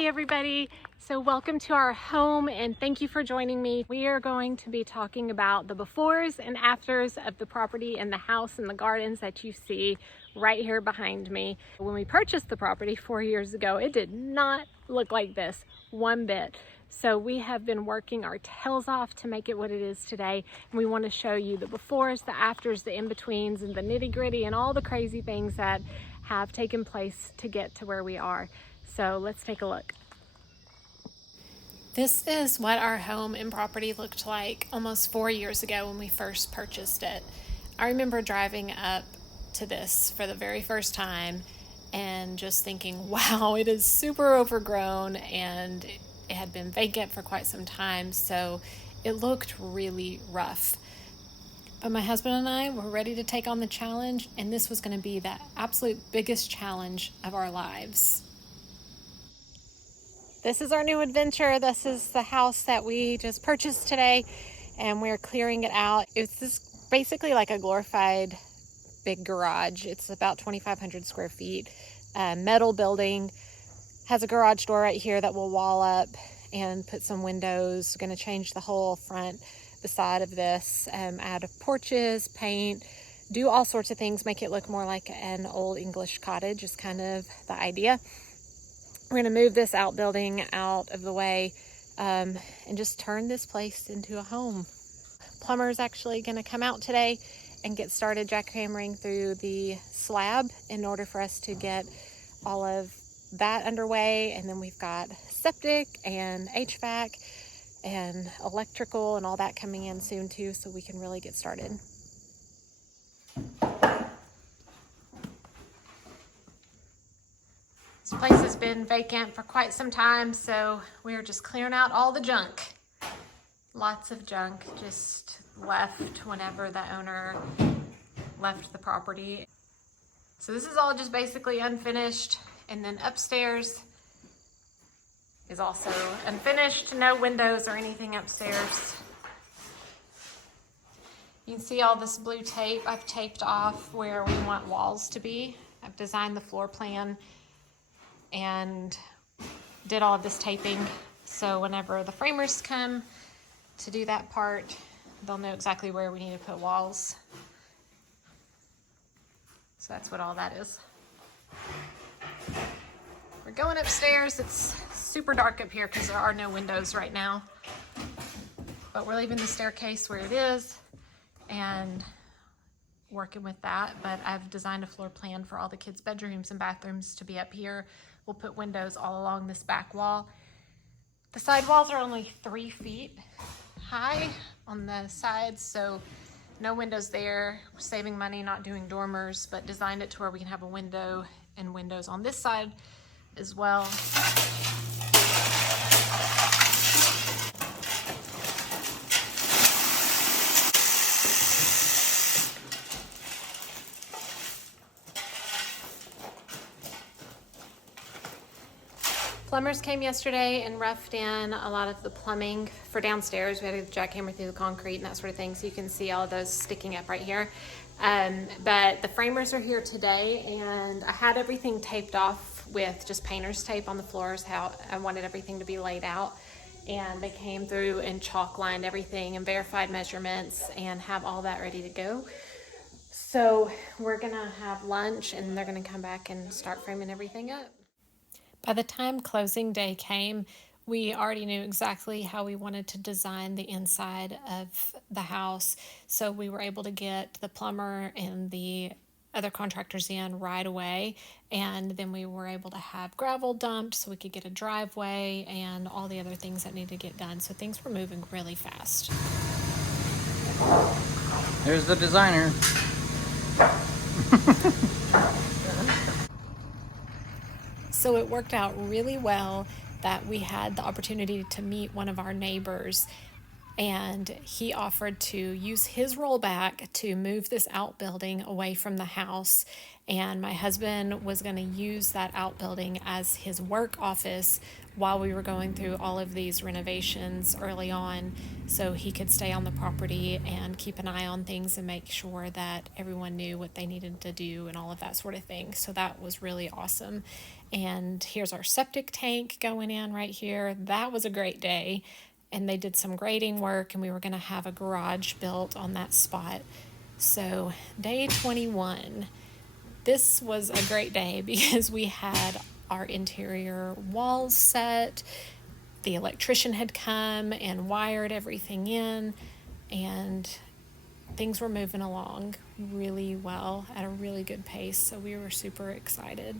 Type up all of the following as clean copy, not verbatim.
Hey everybody, so welcome to our home and thank you for joining me. We are going to be talking about the befores and afters of the property and the house and the gardens that you see right here behind me. When we purchased the property 4 years ago, it did not look like this one bit. So we have been working our tails off to make it what it is today. And we want to show you the befores, the afters, the in-betweens, and the nitty-gritty and all the crazy things that have taken place to get to where we are. So let's take a look. This is what our home and property looked like almost 4 years ago when we first purchased it. I remember driving up to this for the very first time and just thinking, wow, it is super overgrown, and it had been vacant for quite some time, so it looked really rough. But my husband and I were ready to take on the challenge, and this was going to be the absolute biggest challenge of our lives. This is our new adventure. This is the house that we just purchased today, and we're clearing it out. It's basically like a glorified big garage. It's about 2,500 square feet, metal building. Has a garage door right here that we'll wall up and put some windows. We're going to change the whole front, the side of this, add porches, paint, do all sorts of things, make it look more like an old English cottage is kind of the idea. We're going to move this outbuilding out of the way and just turn this place into a home. Plumber's actually going to come out today and get started jackhammering through the slab in order for us to get all of that underway. And then we've got septic and HVAC and electrical and all that coming in soon too, so we can really get started. This place has been vacant for quite some time, so we're just clearing out all the junk. Lots of junk just left whenever the owner left the property. So this is all just basically unfinished, and then upstairs is also unfinished. No windows or anything upstairs. You can see all this blue tape I've taped off where we want walls to be. I've designed the floor plan and did all of this taping, so whenever the framers come to do that part, they'll know exactly where we need to put walls. So that's what all that is. We're going upstairs. It's super dark up here because there are no windows right now, but we're leaving the staircase where it is and working with that. But I've designed a floor plan for all the kids' bedrooms and bathrooms to be up here. We'll put windows all along this back wall. The side walls are only 3 feet high on the sides, so no windows there. We're saving money not doing dormers, but designed it to where we can have a window and windows on this side as well. Plumbers came yesterday and roughed in a lot of the plumbing for downstairs. We had to jackhammer through the concrete and that sort of thing, so you can see all of those sticking up right here. But the framers are here today, and I had everything taped off with just painter's tape on the floors, how I wanted everything to be laid out. And they came through and chalk lined everything and verified measurements and have all that ready to go. So we're gonna have lunch and they're gonna come back and start framing everything up. By the time closing day came, we already knew exactly how we wanted to design the inside of the house. So we were able to get the plumber and the other contractors in right away. And then we were able to have gravel dumped so we could get a driveway and all the other things that needed to get done. So things were moving really fast. There's the designer. So it worked out really well that we had the opportunity to meet one of our neighbors, and he offered to use his rollback to move this outbuilding away from the house. And my husband was going to use that outbuilding as his work office while we were going through all of these renovations early on, so he could stay on the property and keep an eye on things and make sure that everyone knew what they needed to do and all of that sort of thing. So that was really awesome. And here's our septic tank going in right here. That was a great day. And they did some grading work, and we were going to have a garage built on that spot. So day 21, this was a great day because we had our interior walls set, the electrician had come and wired everything in, and things were moving along really well at a really good pace, so we were super excited.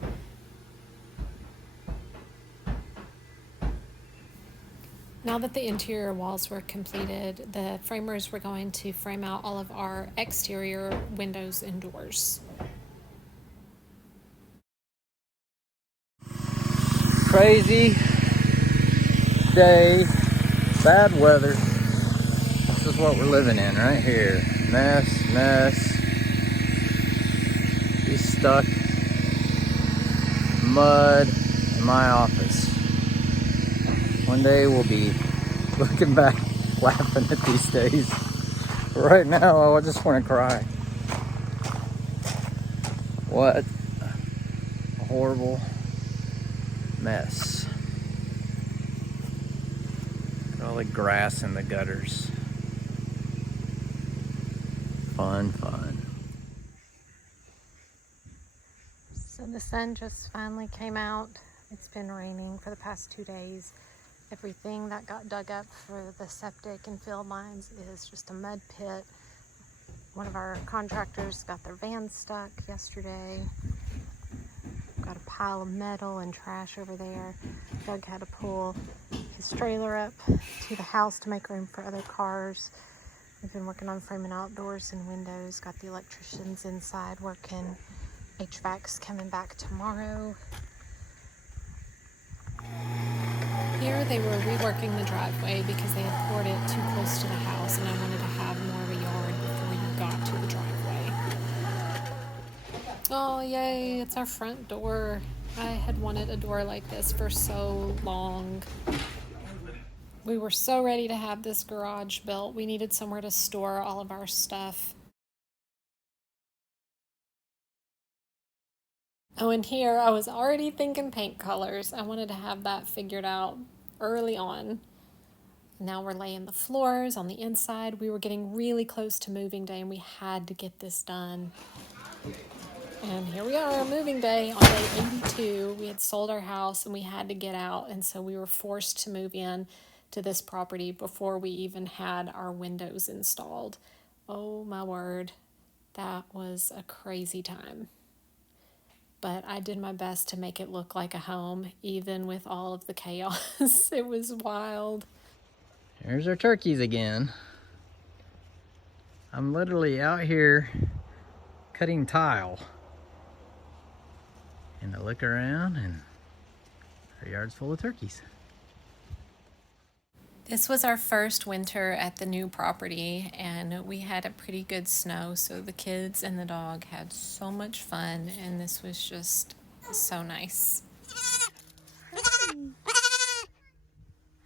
Now that the interior walls were completed, the framers were going to frame out all of our exterior windows and doors. Crazy day, bad weather. This is what we're living in right here. Mess. Be stuck mud in my office. One day we'll be looking back, laughing at these days. Right now, I just want to cry. What a horrible mess. All the grass in the gutters. Fun. So the sun just finally came out. It's been raining for the past 2 days. Everything that got dug up for the septic and field lines is just a mud pit. One of our contractors got their van stuck yesterday. Got a pile of metal and trash over there. Doug had to pull his trailer up to the house to make room for other cars. We've been working on framing outdoors and windows. Got the electricians inside working. HVAC's coming back tomorrow. Here they were reworking the driveway because they had poured it too close to the house, and I wanted to have more of a yard before you got to the driveway. Oh, yay, it's our front door. I had wanted a door like this for so long. We were so ready to have this garage built. We needed somewhere to store all of our stuff. Oh, and here I was already thinking paint colors. I wanted to have that figured out early on. Now we're laying the floors on the inside. We were getting really close to moving day, and we had to get this done. And here we are, moving day on day 82. We had sold our house and we had to get out, and so we were forced to move in to this property before we even had our windows installed. Oh my word, that was a crazy time. But I did my best to make it look like a home, even with all of the chaos. It was wild. There's our turkeys again. I'm literally out here cutting tile. And I look around and our yard's full of turkeys. This was our first winter at the new property, and we had a pretty good snow, so the kids and the dog had so much fun, and this was just so nice.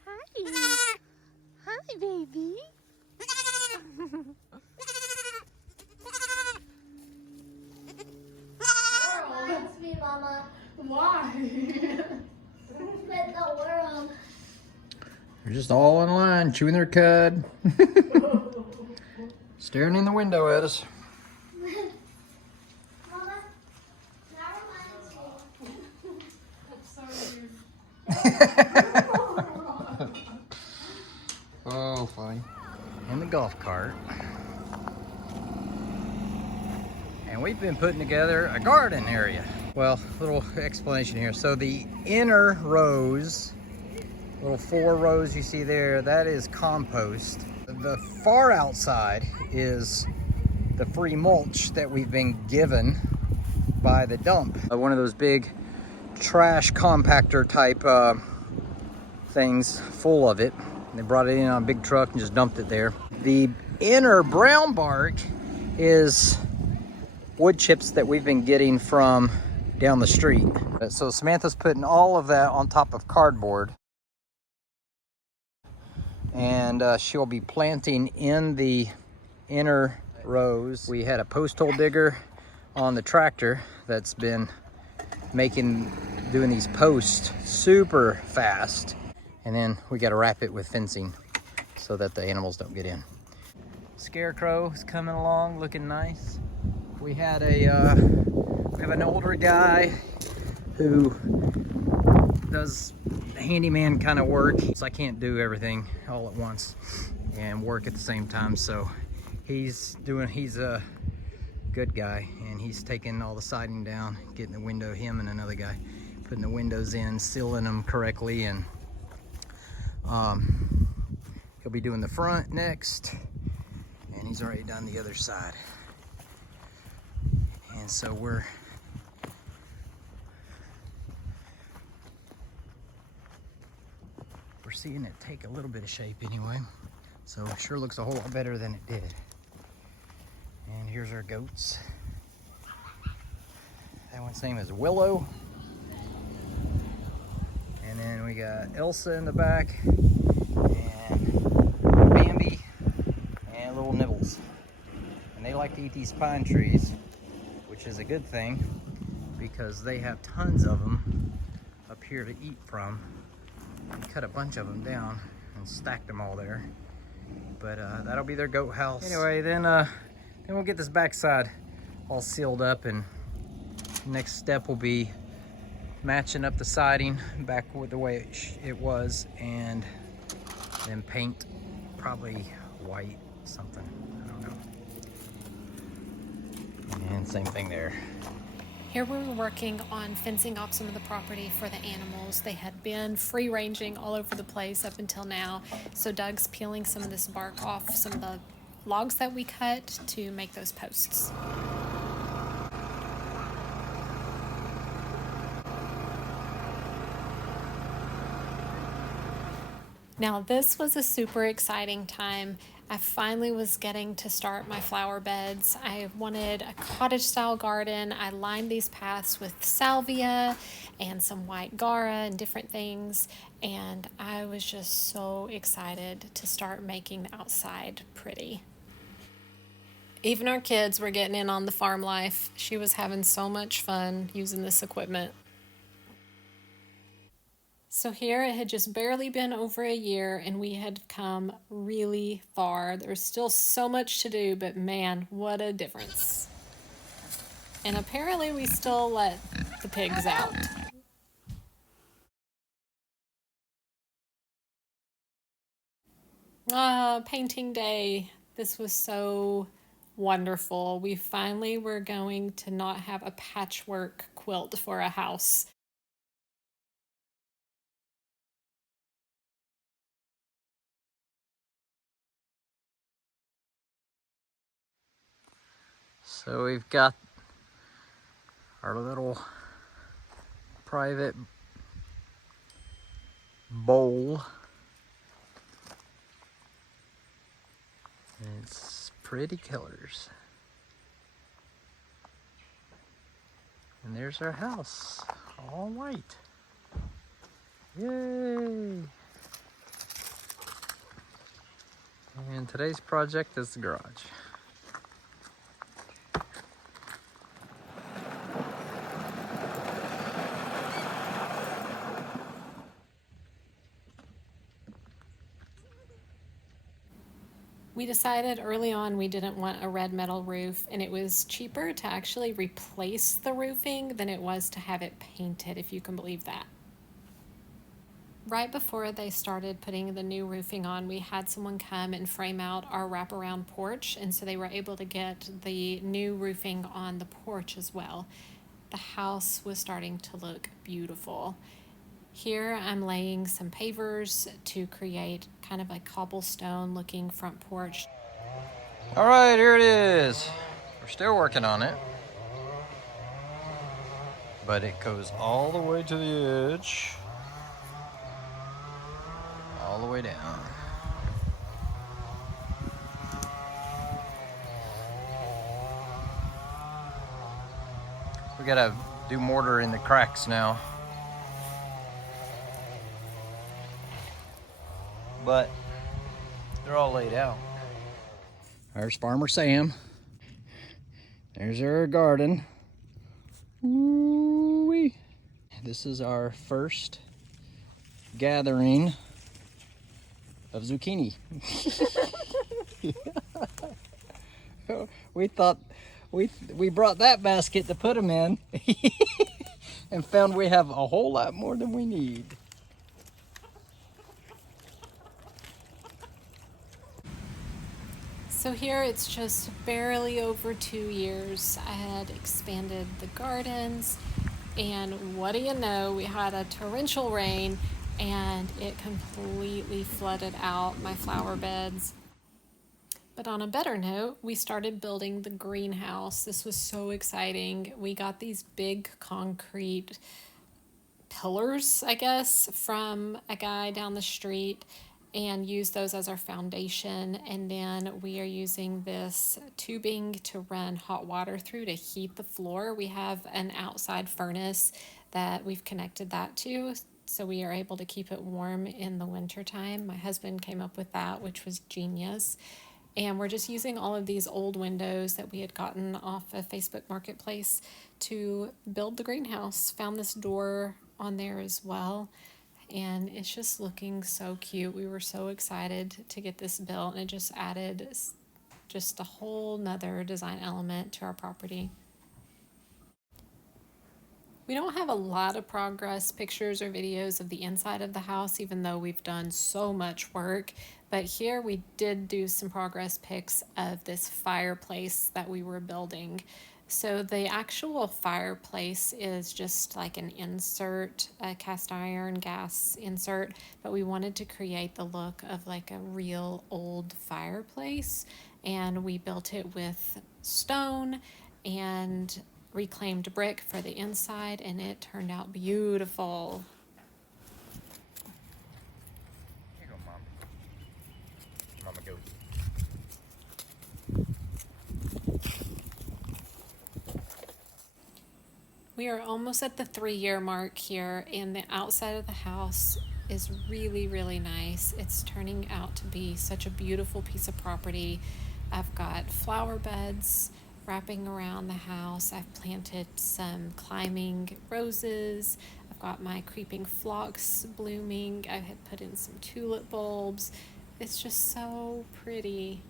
Hi. Hi, baby. It's me, Mama. Why? But the world. They're just all in line, chewing their cud. Staring in the window at us. Mama, that reminds me. That's so weird. Oh, funny. And the golf cart. And we've been putting together a garden area. Well, little explanation here. So the inner rows, little 4 rows you see there, that is compost. The far outside is the free mulch that we've been given by the dump. One of those big trash compactor type things, full of it. They brought it in on a big truck and just dumped it there. The inner brown bark is wood chips that we've been getting from down the street. So Samantha's putting all of that on top of cardboard. And she'll be planting in the inner rows. We had a post hole digger on the tractor that's been doing these posts super fast. And then we got to wrap it with fencing so that the animals don't get in. Scarecrow is coming along, looking nice. We have an older guy who does handyman kind of work. So I can't do everything all at once and work at the same time. So he's a good guy, and he's taking all the siding down, getting the window, him and another guy, putting the windows in, sealing them correctly, and he'll be doing the front next, and he's already done the other side. And so we're seeing it take a little bit of shape anyway. So it sure looks a whole lot better than it did. And here's our goats. That one's name is Willow. And then we got Elsa in the back, and Bambi, and little Nibbles. And they like to eat these pine trees, which is a good thing because they have tons of them up here to eat from. We cut a bunch of them down and stacked them all there. But that'll be their goat house. Anyway, then we'll get this backside all sealed up, and next step will be matching up the siding back with the way it was, and then paint, probably white something, I don't know. And same thing there. Here we were working on fencing off some of the property for the animals. They had been free ranging all over the place up until now. So Doug's peeling some of this bark off some of the logs that we cut to make those posts. Now this was a super exciting time. I finally was getting to start my flower beds. I wanted a cottage style garden. I lined these paths with salvia and some white gara and different things. And I was just so excited to start making the outside pretty. Even our kids were getting in on the farm life. She was having so much fun using this equipment. So here it had just barely been over a year and we had come really far. There's still so much to do, but man, what a difference. And apparently we still let the pigs out. Painting day. This was so wonderful. We finally were going to not have a patchwork quilt for a house. So we've got our little private bowl. And it's pretty colors. And there's our house, all white. Yay! And today's project is the garage. We decided early on we didn't want a red metal roof, and it was cheaper to actually replace the roofing than it was to have it painted, if you can believe that. Right before they started putting the new roofing on, we had someone come and frame out our wraparound porch, and so they were able to get the new roofing on the porch as well. The house was starting to look beautiful. Here I'm laying some pavers to create kind of a cobblestone looking front porch. All right, here it is. We're still working on it, but it goes all the way to the edge, all the way down. We gotta do mortar in the cracks now. But they're all laid out. There's Farmer Sam. There's our garden. Ooh-wee. This is our first gathering of zucchini. We thought we brought that basket to put them in and found we have a whole lot more than we need. So here it's just barely over 2 years. I had expanded the gardens, and what do you know, we had a torrential rain and it completely flooded out my flower beds. But on a better note, we started building the greenhouse. This was so exciting. We got these big concrete pillars, I guess, from a guy down the street and use those as our foundation. And then we are using this tubing to run hot water through to heat the floor. We have an outside furnace that we've connected that to, so we are able to keep it warm in the winter time. My husband came up with that, which was genius. And we're just using all of these old windows that we had gotten off of Facebook Marketplace to build the greenhouse. Found this door on there as well. And it's just looking so cute. We were so excited to get this built, and it just added just a whole nother design element to our property. We don't have a lot of progress pictures or videos of the inside of the house, even though we've done so much work. But here we did do some progress pics of this fireplace that we were building. So the actual fireplace is just like an insert, a cast iron gas insert, but we wanted to create the look of like a real old fireplace. And we built it with stone and reclaimed brick for the inside, and it turned out beautiful. Here you go, Mom. Mama goat. We are almost at the 3-year mark here, and the outside of the house is really, really nice. It's turning out to be such a beautiful piece of property. I've got flower beds wrapping around the house. I've planted some climbing roses. I've got my creeping phlox blooming. I had put in some tulip bulbs. It's just so pretty.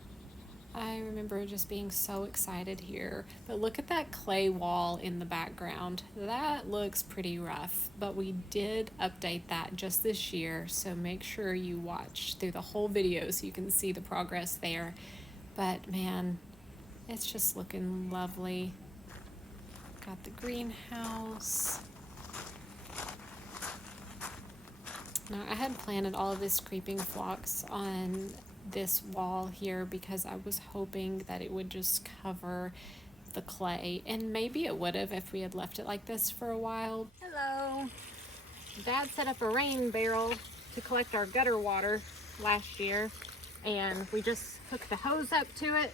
I remember just being so excited here. But look at that clay wall in the background. That looks pretty rough, but we did update that just this year, so make sure you watch through the whole video so you can see the progress there. But man, it's just looking lovely. Got the greenhouse. Now, I had planted all of this creeping phlox on this wall here because I was hoping that it would just cover the clay, and maybe it would have if we had left it like this for a while. Hello. Dad set up a rain barrel to collect our gutter water last year, and we just hooked the hose up to it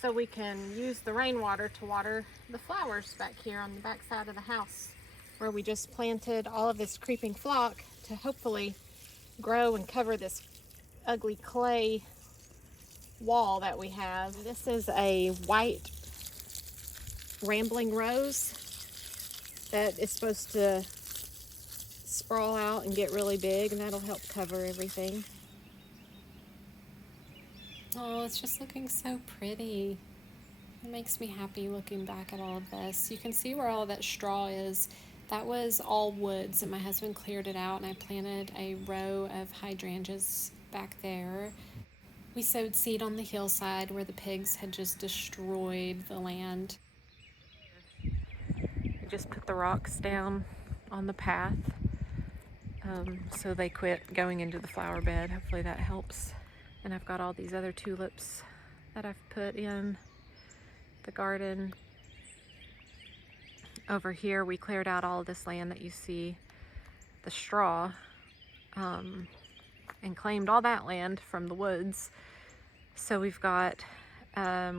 so we can use the rainwater to water the flowers back here on the back side of the house, where we just planted all of this creeping phlox to hopefully grow and cover this ugly clay wall that we have. This is a white rambling rose that is supposed to sprawl out and get really big, and that'll help cover everything. Oh, it's just looking so pretty. It makes me happy looking back at all of this. You can see where all that straw is. That was all woods, and my husband cleared it out, and I planted a row of hydrangeas back there. We sowed seed on the hillside where the pigs had just destroyed the land. We just put the rocks down on the path so they quit going into the flower bed. Hopefully that helps. And I've got all these other tulips that I've put in the garden. Over here we cleared out all of this land that you see, the straw, and claimed all that land from the woods. So we've got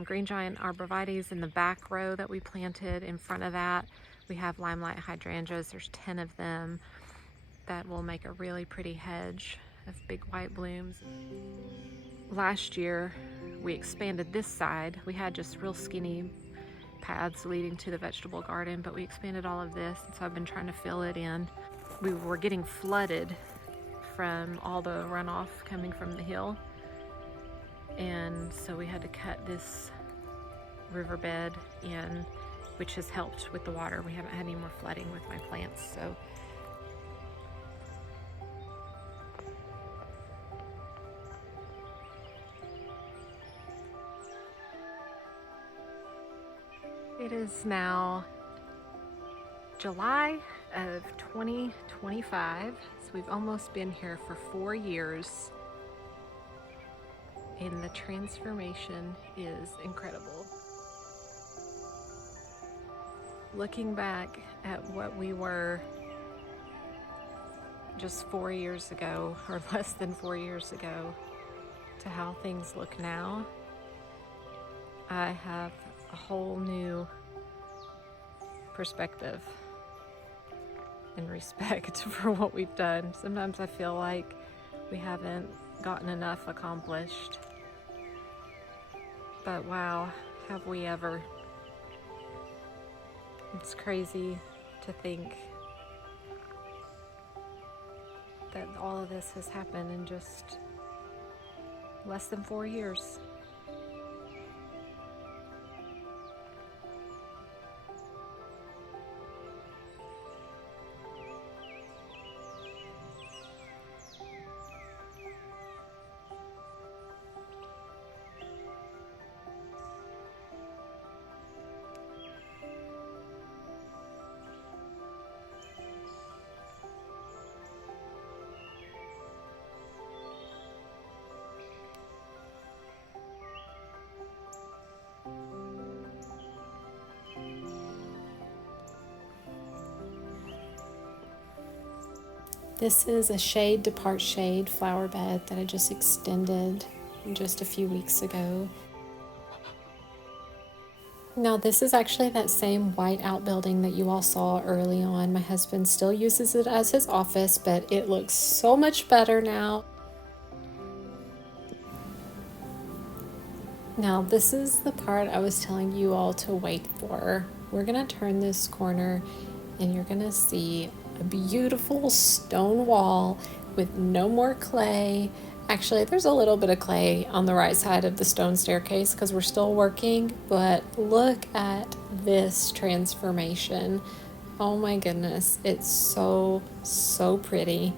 green giant arborvitaes in the back row that we planted. In front of that, we have limelight hydrangeas. There's 10 of them that will make a really pretty hedge of big white blooms. Last year, we expanded this side. We had just real skinny paths leading to the vegetable garden, but we expanded all of this, and so I've been trying to fill it in. We were getting flooded from all the runoff coming from the hill, and so we had to cut this riverbed in, which has helped with the water. We haven't had any more flooding with my plants, so it is now July of 2025, so we've almost been here for 4 years, and the transformation is incredible. Looking back at what we were just 4 years ago, or less than 4 years ago, to how things look now, I have a whole new perspective and respect for what we've done. Sometimes I feel like we haven't gotten enough accomplished, but wow, have we ever. It's crazy to think that all of this has happened in just less than 4 years. This is a shade to part shade flower bed that I just extended just a few weeks ago. Now this is actually that same white outbuilding that you all saw early on. My husband still uses it as his office, but it looks so much better now. Now this is the part I was telling you all to wait for. We're gonna turn this corner and you're gonna see a beautiful stone wall with no more clay. Actually, there's a little bit of clay on the right side of the stone staircase because we're still working, but look at this transformation. Oh my goodness, it's so pretty.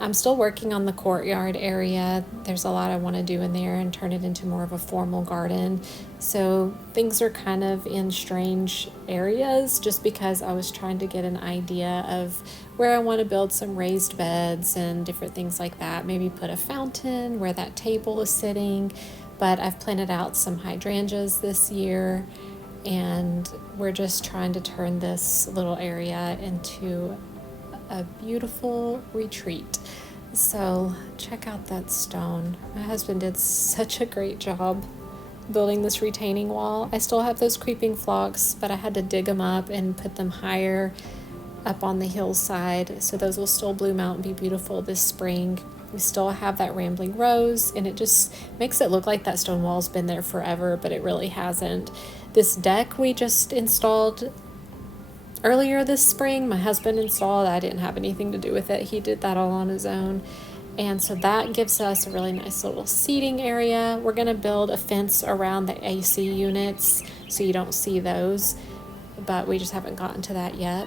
I'm still working on the courtyard area. There's a lot I want to do in there and turn it into more of a formal garden. So things are kind of in strange areas just because I was trying to get an idea of where I want to build some raised beds and different things like that. Maybe put a fountain where that table is sitting. But I've planted out some hydrangeas this year, and we're just trying to turn this little area into a beautiful retreat. So check out that stone. My husband did such a great job building this retaining wall. I still have those creeping phlox, but I had to dig them up and put them higher up on the hillside, so those will still bloom out and be beautiful this spring. We still have that rambling rose, and it just makes it look like that stone wall's been there forever, but it really hasn't. This deck we just installed earlier this spring, my husband installed. I didn't have anything to do with it. He did that all on his own. And so that gives us a really nice little seating area. We're going to build a fence around the AC units so you don't see those, but we just haven't gotten to that yet.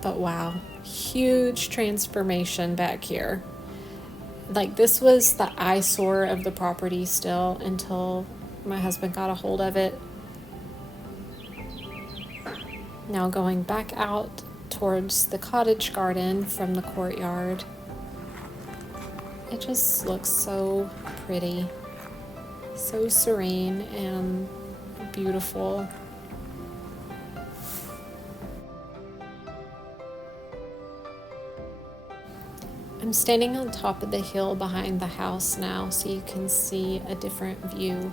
But wow, huge transformation back here. Like, this was the eyesore of the property still until my husband got a hold of it. Now going back out towards the cottage garden from the courtyard, it just looks so pretty, so serene and beautiful. I'm standing on top of the hill behind the house now, so you can see a different view.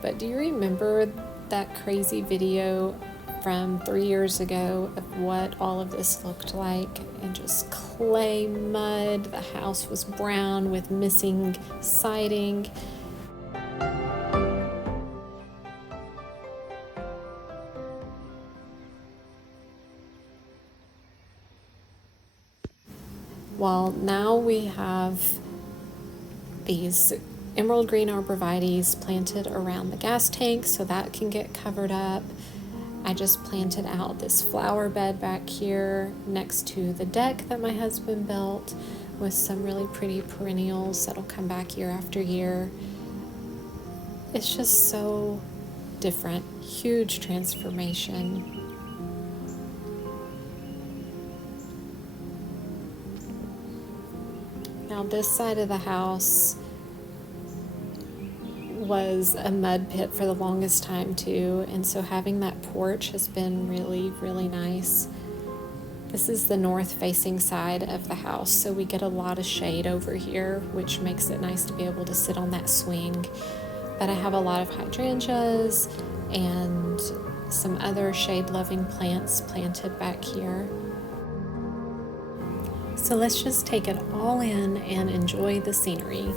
But do you remember that crazy video from 3 years ago of what all of this looked like? And just clay, mud, the house was brown with missing siding. Well, now we have these emerald green arborvitaes planted around the gas tank so that can get covered up. I just planted out this flower bed back here next to the deck that my husband built with some really pretty perennials that'll come back year after year. It's just so different, huge transformation. Now this side of the house was a mud pit for the longest time too, and so having that porch has been really, really nice. This is the north facing side of the house, so we get a lot of shade over here, which makes it nice to be able to sit on that swing. But I have a lot of hydrangeas and some other shade loving plants planted back here. So let's just take it all in and enjoy the scenery.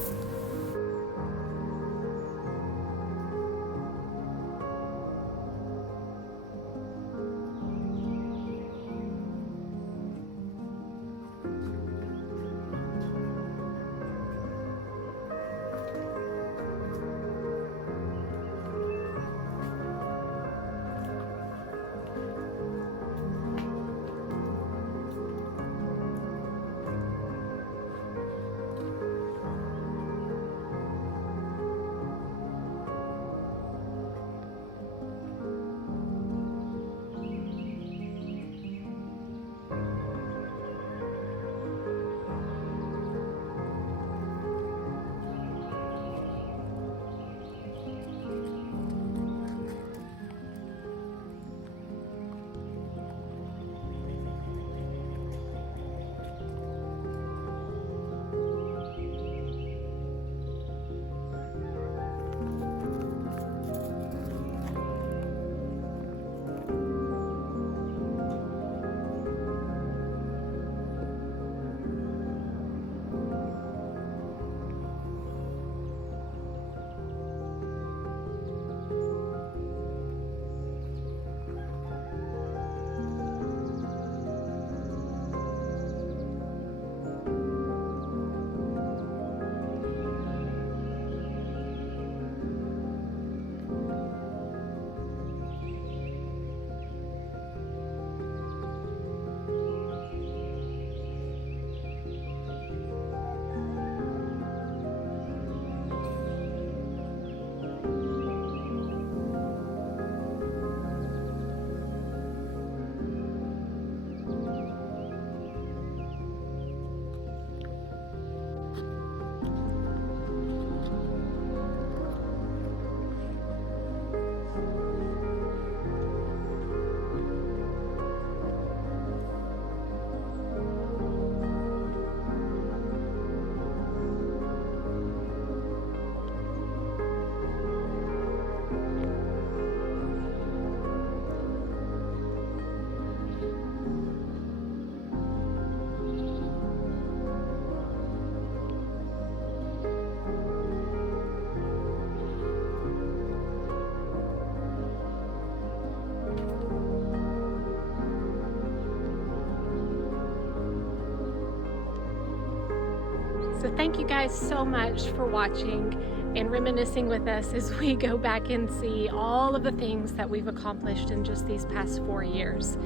So thank you guys so much for watching and reminiscing with us as we go back and see all of the things that we've accomplished in just these past 4 years.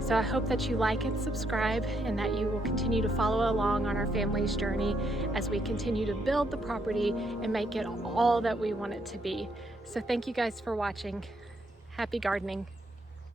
So I hope that you like and subscribe, and that you will continue to follow along on our family's journey as we continue to build the property and make it all that we want it to be. So thank you guys for watching. Happy gardening.